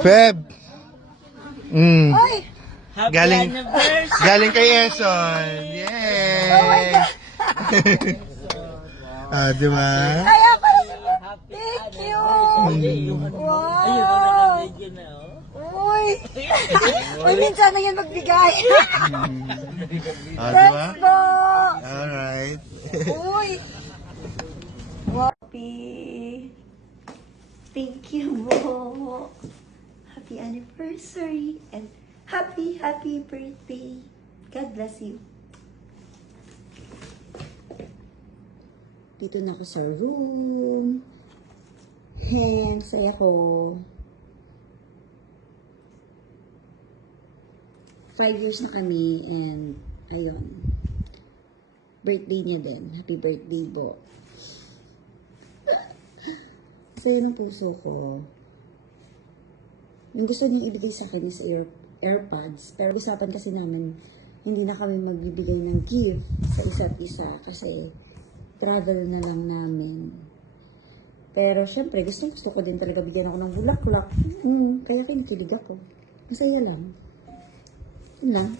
Feb! Ay! Galing, galing kay Eson. Yay! Oh my God! Di ba? Kaya para si Thank you! Wow! Uy! Uy, minsan na yan magbigay. Di ba? Thanks po! Alright. Uy! Happy! Thank you po! Happy anniversary and happy birthday! God bless you! Dito na ako sa room. And saya ko. 5 years na kami and ayun. Birthday niya din. Happy birthday po. Saya ng puso ko. Yung gusto niyang ibigay sa akin is AirPods. Pero usapan kasi namin, hindi na kami magbibigay ng gift sa isa't isa kasi travel na lang namin. Pero syempre, gusto ko din talaga bigyan ako ng bulaklak. Kaya kinikilig ako. Masaya lang. Yun lang.